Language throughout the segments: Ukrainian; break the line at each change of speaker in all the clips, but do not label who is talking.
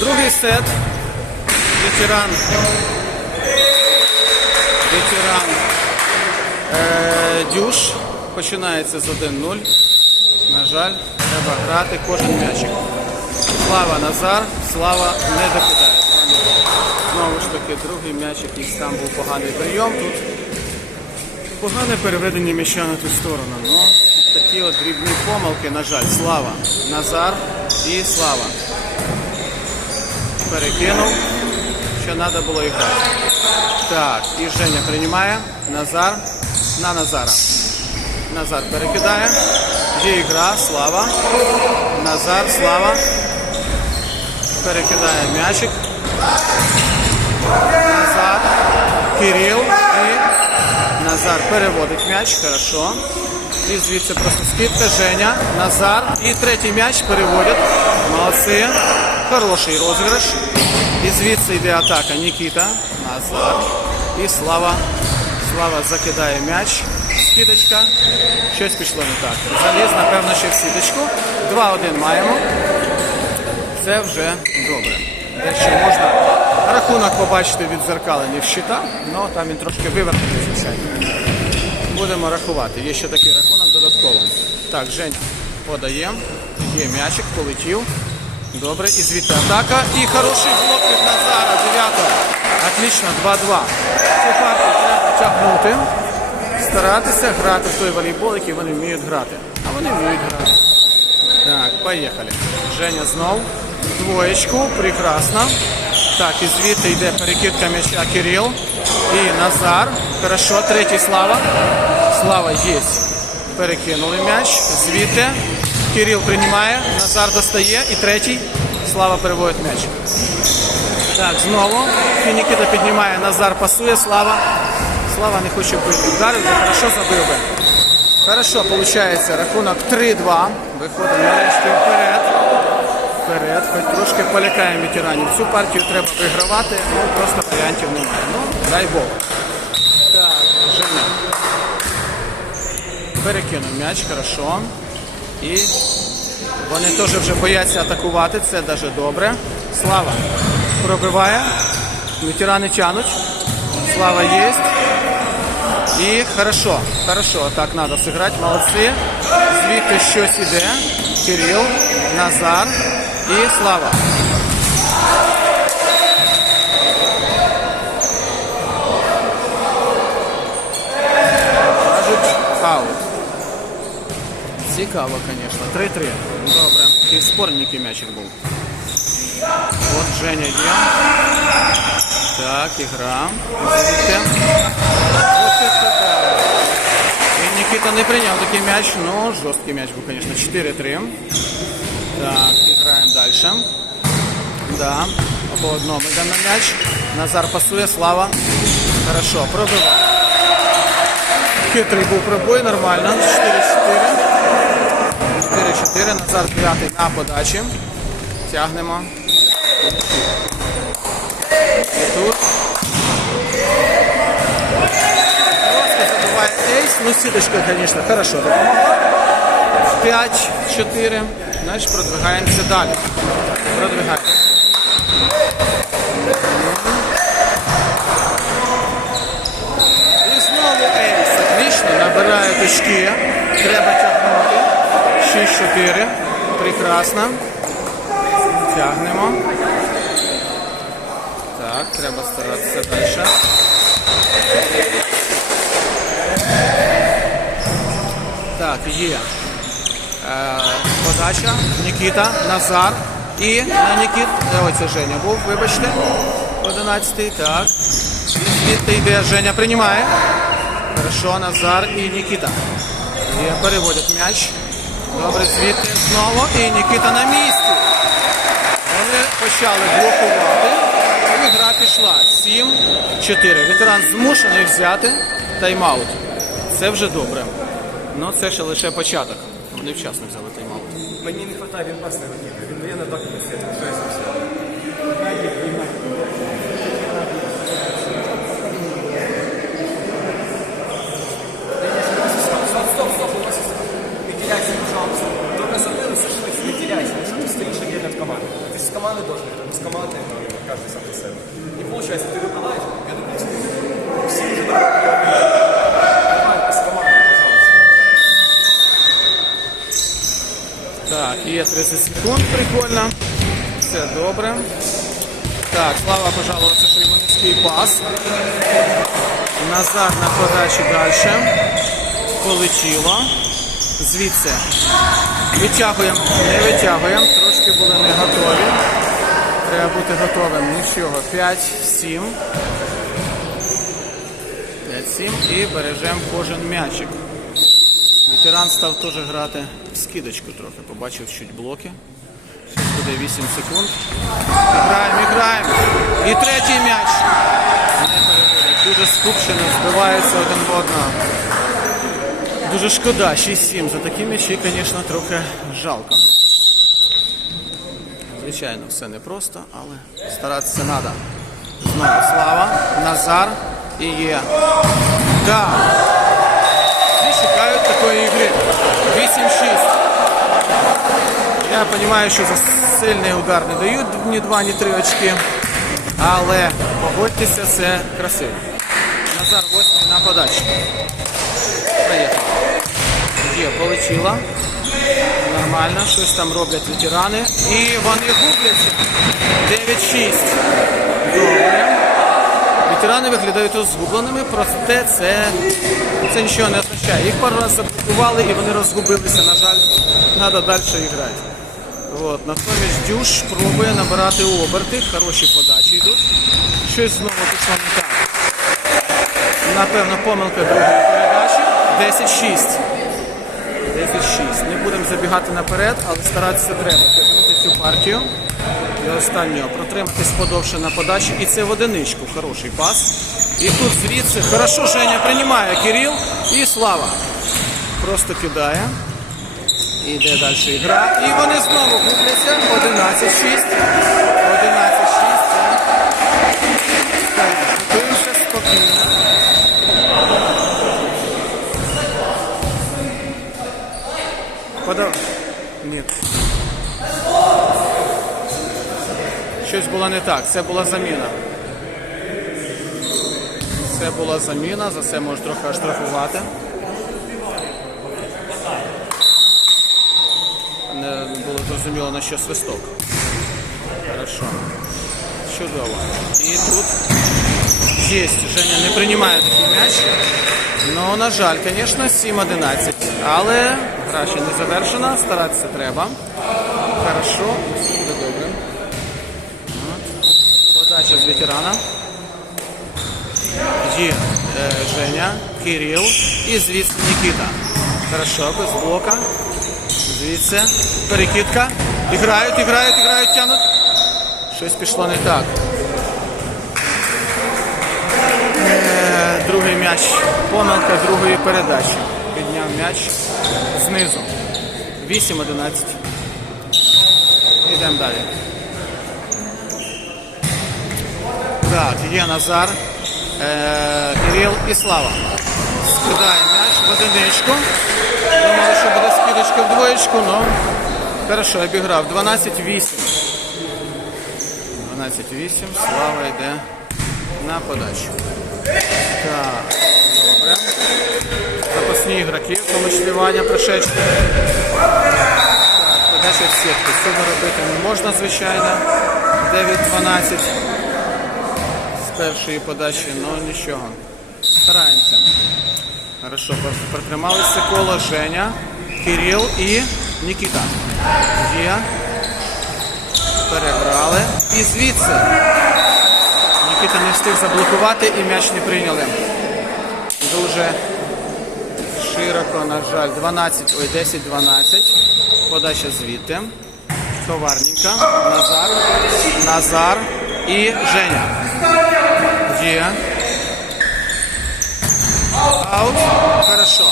Другий сет. Ветеран. Ветеран е, Дюш. Починається з 1-0. На жаль, треба грати кожен м'ячик. Слава Назар, слава не докидає. Знову ж таки, другий м'яч, якийсь там був поганий прийом. Тут погане переведення м'яча на ту сторону. Ну, такі от дрібні помилки, на жаль, слава. Назар і слава. Перекинув, що треба було і. Так, і Женя приймає. Назар на Назара. Назар перекидає. Є ігра, слава. Назар, слава. Перекидає м'ячик. Назар. Кирил. І Назар переводить м'яч. Хорошо. І звідси просто скидка. Женя. Назар. І третій м'яч переводять. Молодці. Хороший розіграш. І звідси йде атака. Нікіта. Назар. І Слава. Слава закидає м'яч. Скидочка. Щось пішло не так. Заліз, напевно, ще в сіточку. 2-1 маємо. Це вже добре. Дещо можна рахунок побачити від зеркалення в щита, але там він трошки вивернений, звичайно. Будемо рахувати. Є ще такий рахунок додатково. Так, Жень подає. Є м'ячик, полетів. Добре, і звідти атака. І хороший блок від Назара, 9 Отлично, 2-2. Цю партію треба тягнути, старатися грати в той волейбол, який вони вміють грати. А вони вміють грати. Так, поїхали. Женя знов. Двоєчку, прекрасно. Так, і звідти йде перекидка м'яча Кирил. І Назар. Хорошо, третій Слава. Слава є. Перекинули м'яч. Звідти. Кирил приймає, Назар достає. І третій. Слава переводить м'яч. Так, знову. Нікіта піднімає, Назар пасує, Слава. Слава не хоче. Вдарив, хорошо забив би. Хорошо, виходить, рахунок 3-2. Виходимо нарешті вперед. Вперед, хоч трошки полякаємо ветеранів. Цю партію треба вигравати, ну просто варіантів немає. Ну, дай Бог. Так, Женя. Перекинув м'яч, хорошо. І вони теж вже бояться атакувати, це навіть добре. Слава пробиває. Ветерани тянуть. Слава є. І хорошо, хорошо, так треба зіграти, молодці. Звідти щось іде. Кирил, Назар і Слава. Кажуть, аут. Цікаво, звісно. 3-3. Добре. І спорненький м'ячик був. От Женя є. Так, ігра. Звідти. І Нікіта не прийняв такий м'яч, ну жорсткий м'яч був, звісно. 4-3. Так, граємо далі. Да. По одному йдемо на м'яч. Назар пасує, Слава. Хорошо, пробиває. Хитрий був пробой, нормально. 4-4. 4-4. Назар 9 на подачі. Тягнемо. І тут. Просто ейс. Ну, сіточка, звісно, хорошо допомогла. 5-4. Значить, продвигаємося далі. Продвигаємося. І знову ейс. Отлично, набирає точки. Треба тягнути. 6-4. Прекрасно. Тягнемо. Так, треба старатися далі. Так, є. Е, подача. Нікіта, Назар. І на Нікіт. Е, Ой, Женя був, вибачте. 11-й. Так. Звідти йде Женя приймає. Хорошо, Назар і Нікіта. Є, переводять м'яч. Добре, звідти знову. І Нікіта на місці. Вони почали блокувати. І гра пішла. 7-4. Ветеран змушений взяти тайм-аут. Це вже добре. Ну це ще лише початок. Вони вчасно взяли тайм-аут.
Мені не вистачає він пас не розіграє. Він воєнно так не
є 30 секунд, прикольно. Все добре. Так, Слава пожалувався, що йому низький пас. Назад на подачі далі. Полетіло. Звідси. Витягуємо, не витягуємо. Трошки були не готові. Треба бути готовим. Нічого. 5-7. 5-7 і бережемо кожен м'ячик. Ветеран став теж грати в скидочку трохи. Побачив чуть блоки. Буде 8 секунд. Граємо, граємо. І третій м'яч. Дуже скупчено, збиваються один в одного. Дуже шкода, 6-7. За такі м'ячі, звісно, трохи жалко. Звичайно, все непросто, але старатися треба. Знову слава. Назар і є. Так. Такої ігри. 8-6. Я розумію, що за сильний удар не дають ні 2, ні 3 очки. Але погодьтеся, це красиво. Назар 8 на подачі. Поїхали. Є, полетіла. Нормально, щось там роблять ветерани. І вони губляться. 9-6. Ветерани виглядають розгубленими, проте це, це нічого не означає. Їх пару разів заблокували і вони розгубилися. На жаль, треба далі грати. От. Натомість Дюш пробує набирати оберти, хороші подачі йдуть. Щось знову пішло не так. Напевно, помилка другої передачі. 10-6. 10-6. Не будемо забігати наперед, але старатися треба тягнути цю партію. До останнього протриматись подовше на подачі. І це в одиничку. Хороший пас. І тут звідси хорошо Женя приймає Кирил і Слава. Просто кидає. Іде далі гра. І вони знову губляться. 11-6. 11-6. Так, Готуємося спокійно. Подав. Ні. Щось було не так. Це була заміна. Це була заміна, за це можуть трохи оштрафувати. Не було зрозуміло на що свисток. Хорошо. Чудово. І тут є. Женя не приймає такий м'яч. Ну, на жаль, звісно, 7-11. Але гра ще не завершена, старатися треба. Хорошо, все буде добре. От. Подача з ветерана. Є е, Женя, Кирил і звідси Нікіта. Хорошо, без блока. Звідси. Перекидка. Іграють, іграють, іграють, тянуть. Щось пішло не так. Е, Другий м'яч. Помилка другої передачі. Підняв м'яч знизу. 8-11. Йдемо далі. Так, є Назар, е, Кирил і Слава. Скидає м'яч в одиничку. Думали, що буде скидочка в двоєчку, але хорошо, обіграв. 12-8. 12-8. Слава йде на подачу. Так, добре. Запасні ігроки, в тому числі. Так, подача в сітку. Цього робити не можна, звичайно. 9-12 з першої подачі, але нічого. Стараємося. Хорошо, протрималися коло Женя, Кирил і Нікіта. Є. Перебрали. І звідси. Нікіта не встиг заблокувати і м'яч не прийняли. Дуже широко, на жаль. 12, ой, 10-12. Подача звідти. Товарненько. Назар. Назар і Женя. Є. Аут. Хорошо.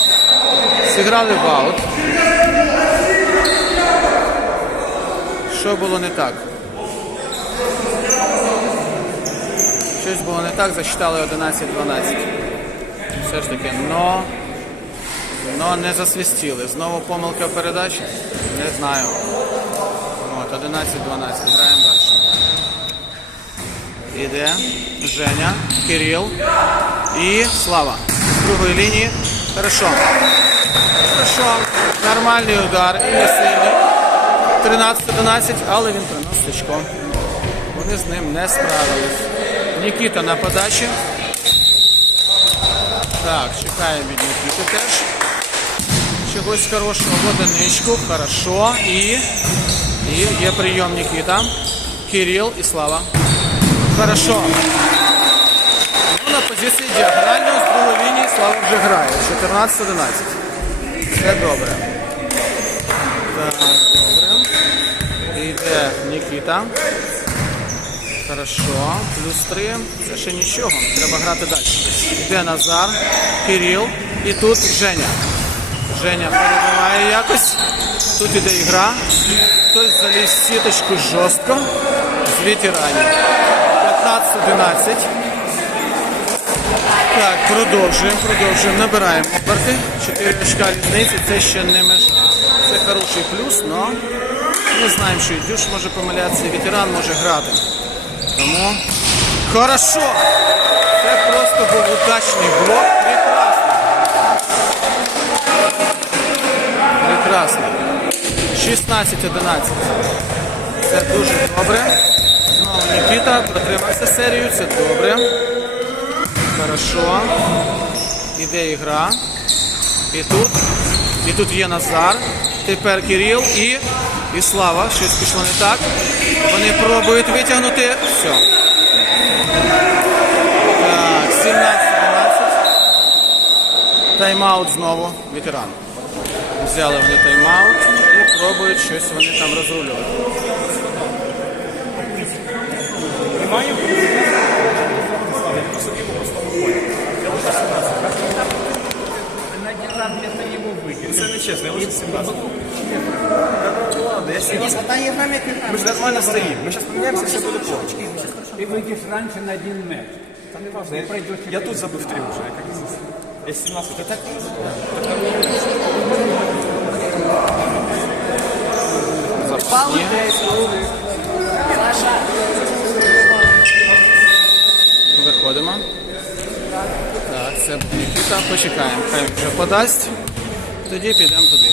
Зіграли в аут. Що було не так? Щось було не так, засчитали 11-12. Все ж таки, но, но не засвістіли. Знову помилка передачі? Не знаю. От, 11-12. Граємо далі. Іде Женя, Кирил і Слава. З другої лінії. Хорошо. Хорошо. Нормальний удар. І не сильний. 13-11, але він приносить очко. Вони з ним не справились. Нікіта на подачі. Так, чекаємо від Нікіти теж. Чогось хорошого в одиничку. Хорошо. І, і є прийом Нікіта. Кирил і Слава. Хорошо. Ну, на позиції діагональної з другої лінії Слава вже грає. 14-11. Все добре. Так, добре. Йде Нікіта. Хорошо. Плюс 3. Це ще нічого. Треба грати далі. Йде Назар, Кирил і тут Женя. Женя перебиває якось. Тут іде ігра. Хтось заліз сіточку жорстко. З ветеранів. 15-11. Так, продовжуємо, продовжуємо. Набираємо оберти. 4 очка різниці, це ще не межа. Це хороший плюс, але ми знаємо, що і Дюш може помилятися, і ветеран може грати. Тому хорошо! Це просто був удачний блок. Прекрасно. Прекрасно. 16-11. Це дуже добре. Знову Нікіта протримався серію, це добре. Хорошо. Іде ігра. І тут. І тут є Назар. Тепер Кирил і, і Слава. Щось пішло не так. Вони пробують витягнути. Все. Так, 17-12. Тайм-аут знову. Ветеран. Взяли вони тайм-аут і пробують щось вони там розрулювати.
Це не чесно, я лише 17. Ладно, я серьезно. Мы же нормально стоим. Мы сейчас поменяемся, все будет плохо.
Ты выйдешь раньше на один метр.
Там не важно. Я, я тут забыв три уже. Я как здесь. Я 17. Это так
Запасні. Виходимо. Нікіта. Почекаємо. Хай вже подасть. Тоді підемо туди.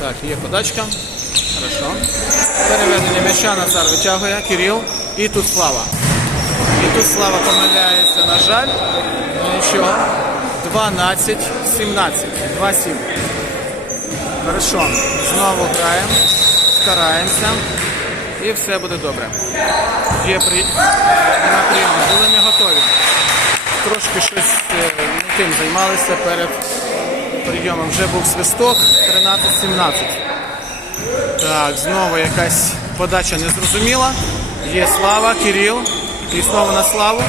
Так, є подачка. Хорошо. Переведення м'яча Назар витягує. Кирил. І тут Слава. І тут Слава помиляється, на жаль. Ну нічого. 12, 17. 2-7. Хорошо. Знову граємо. Стараємося. І все буде добре. Є при... на прийом. Були не готові. Трошки щось не тим займалися перед прийомом. Вже був свисток 13-17. Так, знову якась подача незрозуміла. Є слава, Кирил. І знову на славу.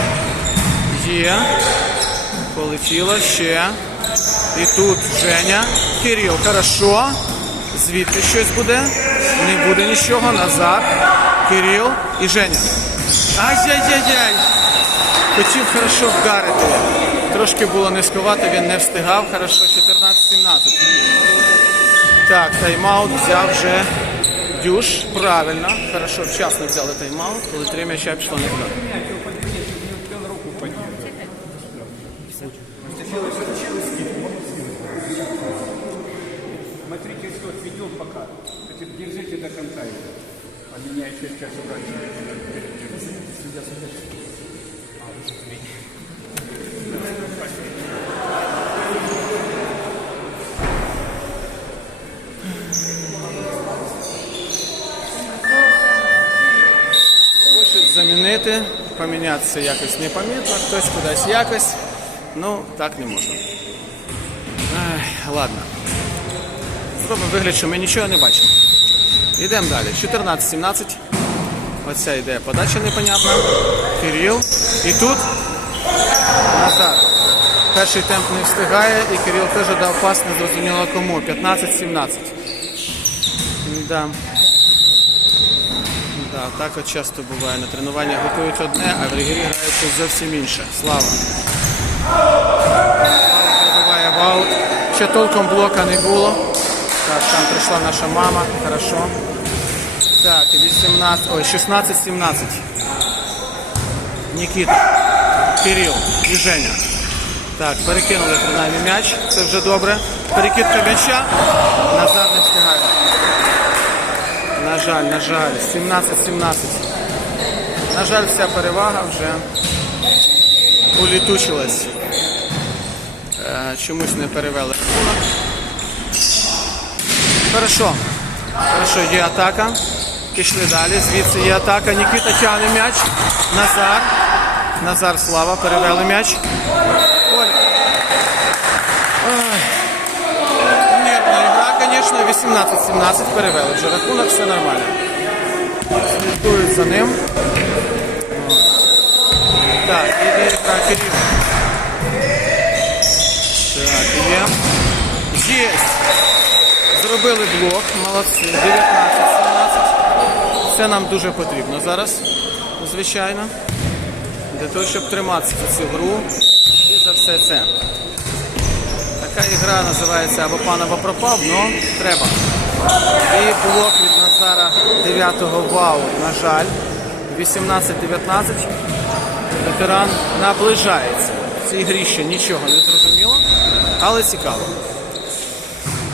Є. Полетіло ще. І тут Женя. Кирил, хорошо. Звідти щось буде. Не буде нічого. Назад. Кирил і Женя. Ай-яй-яй-яй. Хотів хорошо вдарити. Трошки було низьковато, він не встигав. Хорошо, 14-17. Так, тайм-аут взяв вже Дюш. Правильно. Хорошо, вчасно взяли тайм-аут, коли три м'яча пішло не туди.
Смотрите, что ведем пока. Держите до конца. его. А меня еще сейчас убрать.
Хочуть замінити, помінятися якось непомітно, хтось кудись якось. Ну, так не можна. Ех, ладно. Зробимо вигляд, що ми нічого не бачимо. Йдемо далі. 14-17. Оця йде подача непонятна. Кирил. І тут Назар. Перший темп не встигає, і Кирил теж дав пас незрозуміло кому. 15-17. Да. Да, так от часто буває. На тренуваннях готують одне, а в регірі грають зовсім інше. Слава. Пробиває в. Ще толком блока не було. Так, там прийшла наша мама. Хорошо. Так, 18, ой, 16-17. Нікіта, Кирил і Женя. Так, перекинули принаймні м'яч, це вже добре. Перекидка м'яча. Назар не встигає. На жаль, на жаль, 17-17. На жаль, вся перевага вже улітучилась. Е, Чомусь не перевели. Хорошо. Хорошо, є атака. Пішли далі. Звідси є атака. Нікіта тягне м'яч. Назар. Назар Слава. Перевели м'яч. Нервна гра, звісно, 18-17 перевели. Вже рахунок, все нормально. Слідкують за ним. Так, іде гра Кирил. Так, є. Єсть. Зробили блок, молодці. 19-17. Це нам дуже потрібно зараз, звичайно. Для того, щоб триматися цю гру і за все це. Така ігра називається або пан, або пропав, але треба. І блок від Назара 9-го вау, на жаль. 18-19. Ветеран наближається. В цій грі ще нічого не зрозуміло, але цікаво.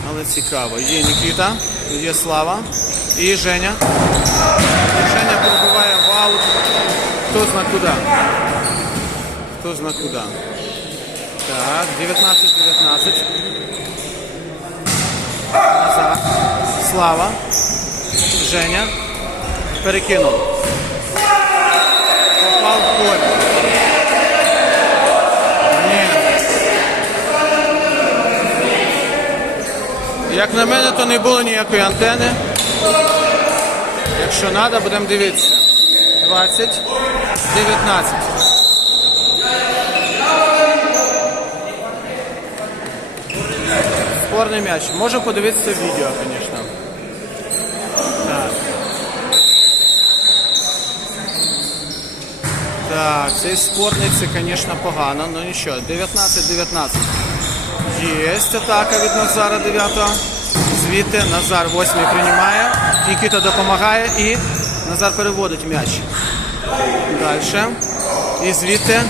Але цікаво. Є Нікіта, є Слава і Женя. Женя пробиває в аут. Хто зна куди. Хто зна куди. Так, 19-19. Назад. Слава. Женя. Перекинув. Попав в поле. Як на мене, то не було ніякої антени. Якщо треба, будемо дивитися. 20, 19. Спорний м'яч. Можу подивитися відео, звісно. Так. Так, цей спорний це, звісно, погано, ну нічого. 19-19. Єсть атака від Назара 9-го. Звідти Назар 8-й приймає. Нікіта допомагає і Назар переводить м'яч. Далі. І звідти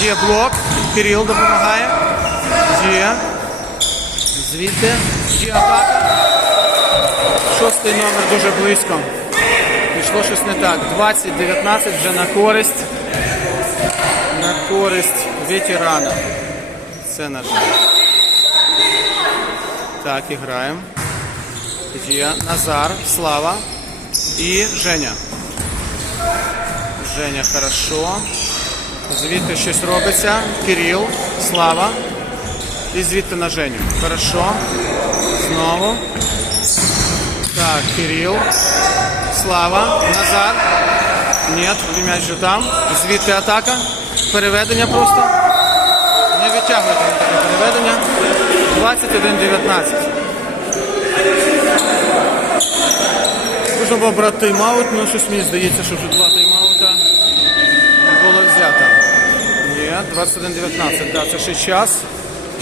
є блок. Кирил допомагає. Є. Звідти є атака. Шостий номер дуже близько. Пішло щось не так. 20-19 вже на користь. На користь ветерана. Це на. Так, і граємо. Є Назар, Слава і Женя. Женя хорошо. Звідти щось робиться. Кирил, Слава. І звідти на Женю. Хорошо. Знову. Так, Кирил. Слава. Назар. Нет, м'яч вже там. Звідти атака. Переведення просто. Не відтягуйте переведення. 21-19. Можна було брати тайм-аут, але щось мені здається, що вже два тайм-аута було взято. Ні, 21-19, да, це ще час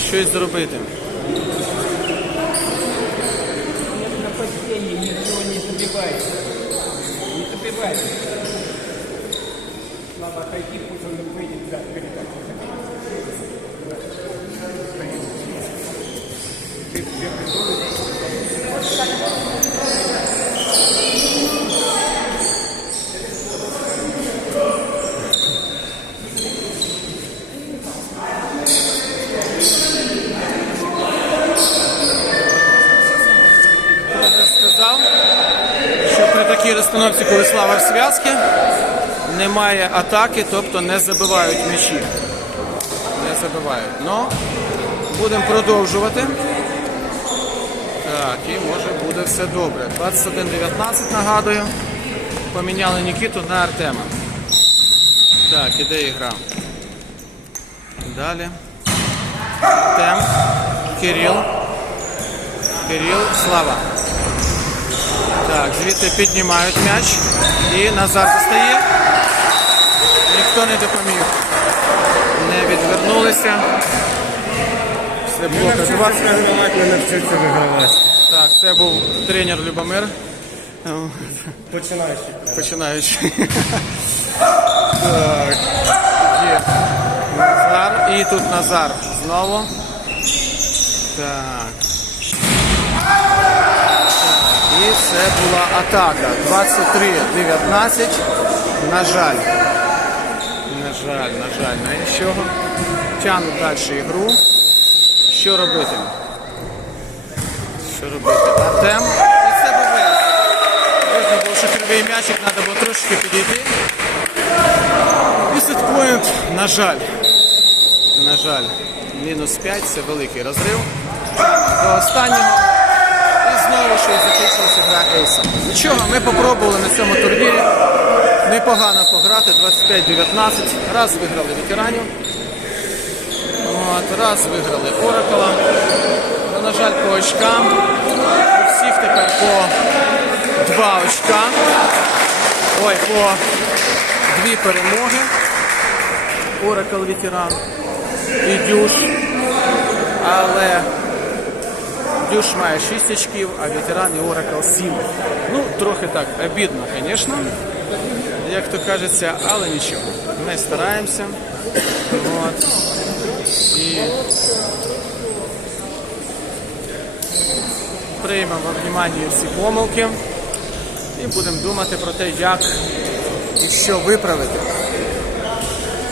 щось зробити.
Нападение ничего не добивается. Не добивается. Слава отойти, пусть он выйдет за передачу. Ты все приготовились?
Я сказав, що при такій розстановці, коли слава в зв'язки, немає атаки, тобто не забивають м'ячі. Не забивають. Ну, будемо продовжувати. Так, і може буде все добре. 21-19 нагадую. Поміняли Нікіту на Артема. Так, іде ігра. Далі. Артем. Кирил. Кирил, Слава. Так, звідти піднімають м'яч. І Назар достає. Ніхто не допоміг. Не відвернулися. Все блока 20.
програвати, не навчитися вигравати.
Так, це був тренер Любомир.
Починаючи.
Починаючи. Так. Є. Назар. І тут Назар знову. Так. І це була атака. 23-19. На жаль. Жаль, на жаль, на нічого. Тягнуть далі ігру. Що робити? Що робити? Артем. І це був весь. Видно було, що кривий м'ячик, треба було трошки підійти. І сетпоінт, на жаль. На жаль, мінус 5, це великий розрив. До останнього. І знову щось закінчилася гра ейсом. Нічого, ми попробували на цьому турнірі. Непогано пограти, 25-19. Раз виграли ветеранів. От, раз виграли Оракала. Ну, на жаль, по очкам. У всіх тепер по два очка. Ой, по дві перемоги. Оракл ветеран і Дюш. Але Дюш має 6 очків, а ветеран і Оракл 7. Ну, трохи так обідно, звісно, як то кажеться, але нічого. Ми стараємося. От. І приймемо во внимание всі помилки і будемо думати про те, як і що виправити.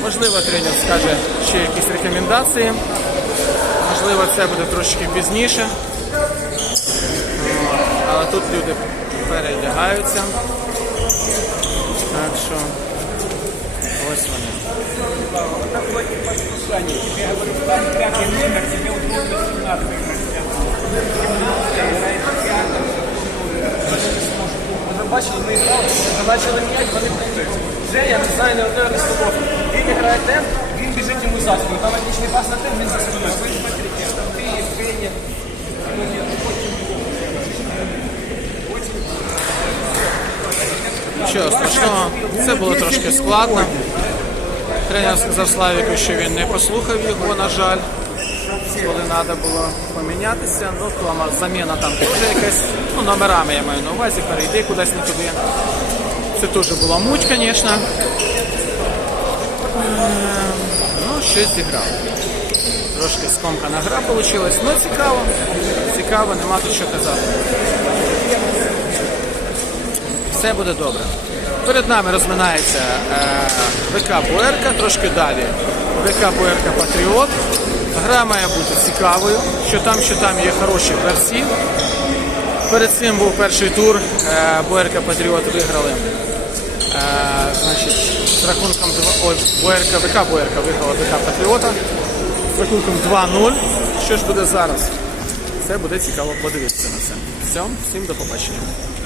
Можливо, тренер скаже ще якісь рекомендації. Можливо, це буде трошки пізніше. Але тут люди передягаються. Що ось вони.
Тебе говорю, стань пятый номер, тебе удобно 17
Ви бачили, ми грали, побачили м'яч, вони плутаються. Женя, не знаю, не одної розстановки. Він грає темп, він біжить йому за спину. Там отличний пас на темп, він за спиною. Ви смотрите, там ти, Евгений.
Нічого страшного, це було трошки складно. Тренер сказав Славіку, що він не послухав його, на жаль, коли треба було помінятися. Ну, там заміна там теж якась, ну, номерами я маю на увазі, перейди кудись не туди. Це теж була муть, звісно. Ем, Ну, щось зіграв. Трошки скомкана гра вийшла, ну цікаво. Цікаво, нема тут що казати. Все буде добре. Перед нами розминається е, ВК Буерка, трошки далі ВК Буерка Патріот. Гра має бути цікавою, що там, що там є хороші гравці. Перед цим був перший тур. Е, Буерка Патріот виграли. Е, значить, з рахунком Буерка, ВК Буерка виграла ВК Патріота з рахунком 2-0. Що ж буде зараз? Це буде цікаво подивитися на це. Все, всім до побачення.